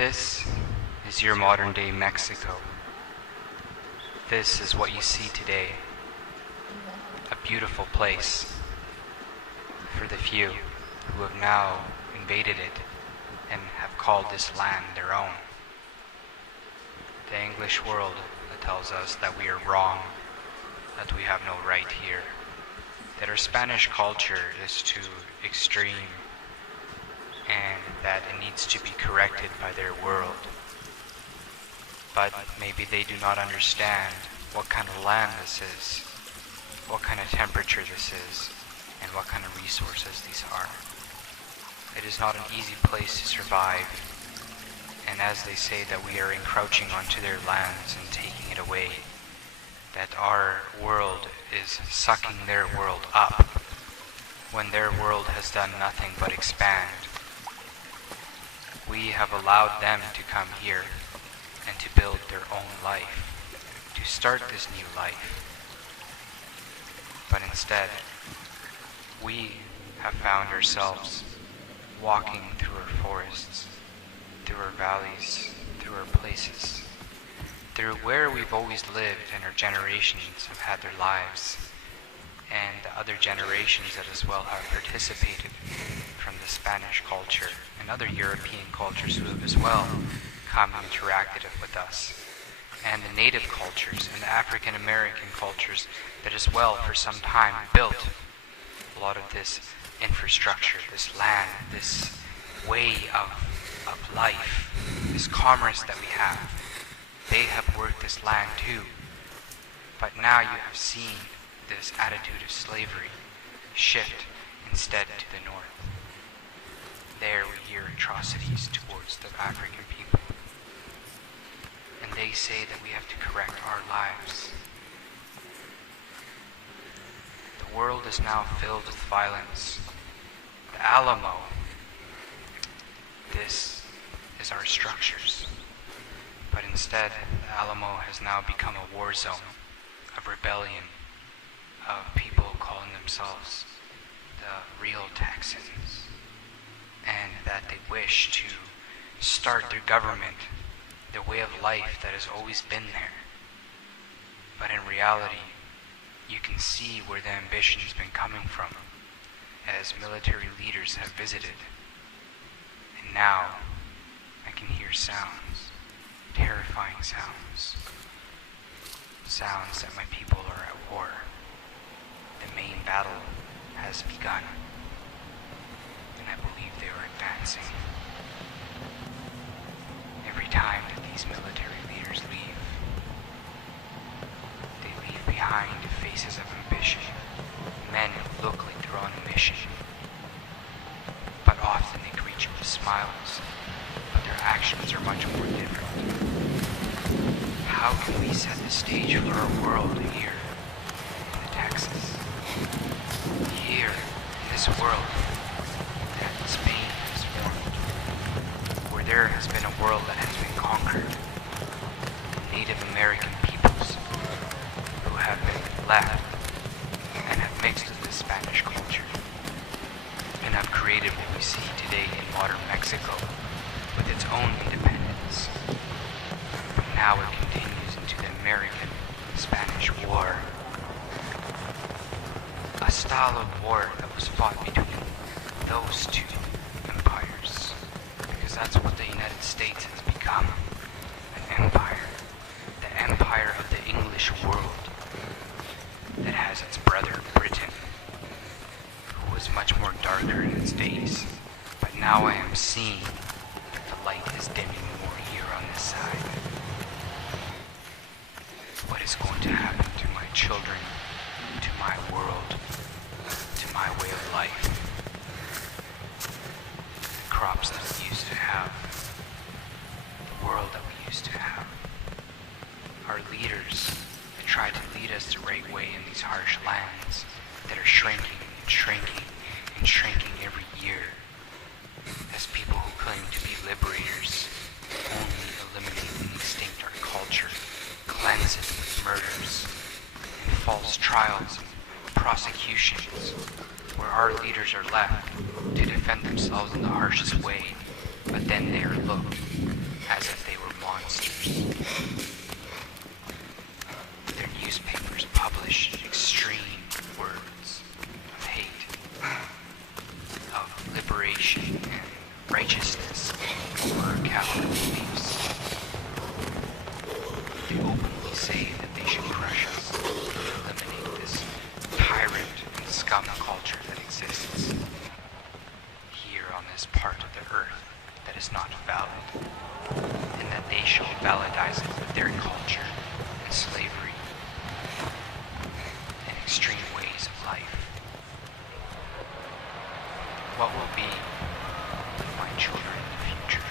This is your modern day Mexico. This is what you see today. A beautiful place for the few who have now invaded it and have called this land their own. The English world tells us that we are wrong, that we have no right here, that our Spanish culture is too extreme, and that it needs to be corrected by their world. But maybe they do not understand what kind of land this is, what kind of temperature this is, and what kind of resources these are. It is not an easy place to survive, and as they say that we are encroaching onto their lands and taking it away, that our world is sucking their world up, when their world has done nothing but expand. We have allowed them to come here and to build their own life, to start this new life. But instead, we have found ourselves walking through our forests, through our valleys, through our places, through where we've always lived and our generations have had their lives, and the other generations that as well have participated from the Spanish culture and other European cultures who have as well come and interacted with us, and the native cultures and the African American cultures that as well for some time built a lot of this infrastructure, this land, this way of life, this commerce that we have. They have worked this land too. But now you have seen this attitude of slavery shift instead to the north. There we hear atrocities towards the African people. And they say that we have to correct our lives. The world is now filled with violence. The Alamo, this is our structures. But instead, the Alamo has now become a war zone of rebellion, of people calling themselves the real Texans, and that they wish to start their government, the way of life that has always been there. But in reality, you can see where the ambition has been coming from, as military leaders have visited. And now, I can hear sounds, terrifying sounds, sounds that my people are at war. The main battle has begun, and I believe they are advancing. Every time that these military leaders leave, they leave behind faces of ambition, men who look like they're on a mission. But often they greet you with smiles, but their actions are much more different. How can we set the stage for our world here in the Texas? Here, in this world, that Spain has formed, where there has been a world that has been conquered, Native American peoples who have been left and have mixed with the Spanish culture, and have created what we see today in modern Mexico with its own independence. But now it continues into the American-Spanish War, a style of war that was fought between those two empires, because that's what the United States has become, an empire, the empire of the English world, that has its brother Britain, who was much more darker in its days. But now I am seeing that the light is dimming more here on this side. What is going to happen to my children, to my world, to my way of life? The crops that we used to have, the world that we used to have. Our leaders that try to lead us the right way in these harsh lands that are shrinking and shrinking and shrinking every year, as people who claim to be liberators only eliminate and extinct our culture, cleanse it with murders and false trials and prosecutions, where our leaders are left to defend themselves in the harshest way, but then they are looked as if they were monsters. Their newspapers publish extreme words of hate, of liberation and righteousness over coward beliefs. They openly say that they should crush us, eliminate this tyrant and scum culture that exists here on this part of the earth that is not valid, and that they shall validize it with their culture and slavery and extreme ways of life. What will be of my children in the future?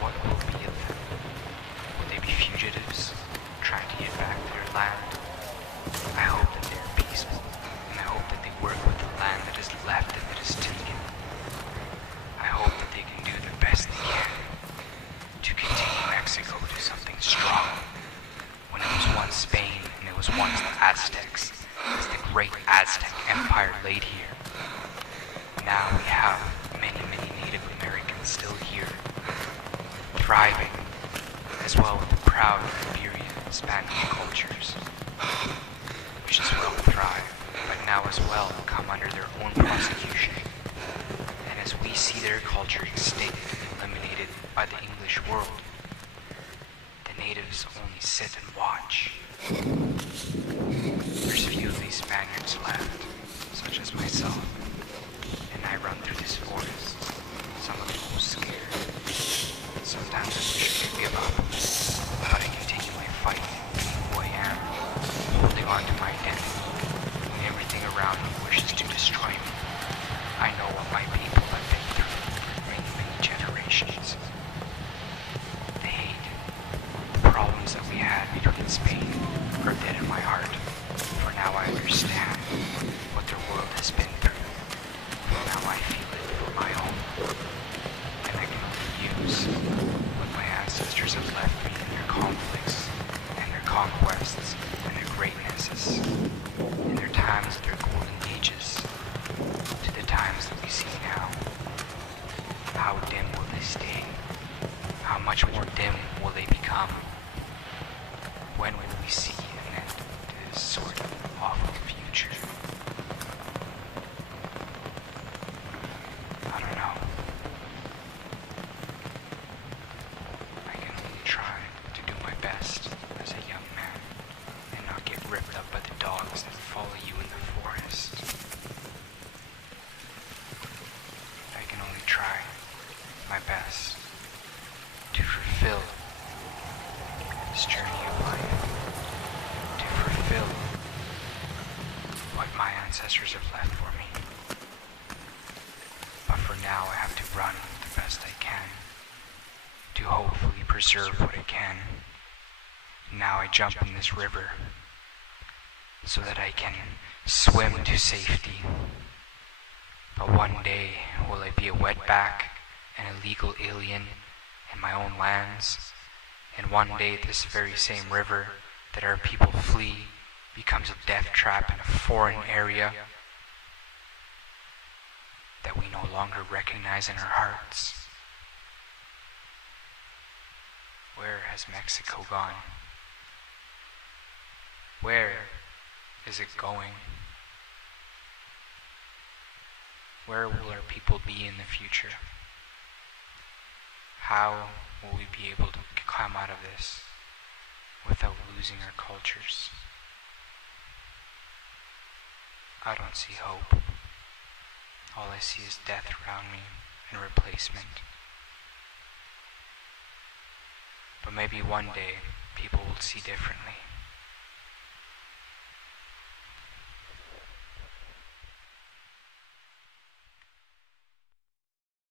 What will be of them? Will they be fugitives, trying to get back to their land? I hope that they are peaceful, and I hope that they work with the land that is left and that is taken. I hope that they can do the best they can to continue Mexico to something strong. When it was once Spain and it was once the Aztecs, as the great Aztec Empire laid here. Now we have many, many Native Americans still here, thriving, as well with the proud Iberian and Spanish cultures, which as well thrive, but now as well come under their own prosecution. And as we see their culture extinct and eliminated by the English world, the natives only sit and watch. There's few of these Spaniards left, such as myself, and I run through this forest, some of people scared. Sometimes I wish I could give up, but I continue my fight, being who I am, holding on to my identity, when everything around me wishes to destroy me. I know what my people have been through for many, many generations. The hate, the problems that we had between Spain are dead in my heart, for now I understand what the world has been through, for now I feel it for my own, and I can only use what my ancestors have left me in their conflicts, and their conquests, and their greatnesses, in their times of their golden ages, to the times that we see now. How dim will they stay? How much more dim will they become? When will we see an end to this sort of awful future? I don't know. I can only try to do my best as a young man and not get ripped up by the dogs that follow you in the forest. I can only try my best to fulfill this journey of life, to fulfill what my ancestors have left for me. But for now I have to run the best I can, to hopefully preserve what I can. Now I jump in this river, so that I can swim to safety. But one day will I be a wetback, an illegal alien in my own lands, and one day this very same river that our people flee becomes a death trap in a foreign area that we no longer recognize in our hearts. Where has Mexico gone? Where is it going? Where will our people be in the future? How will we be able to come out of this without losing our cultures? I don't see hope. All I see is death around me and replacement. But maybe one day people will see differently.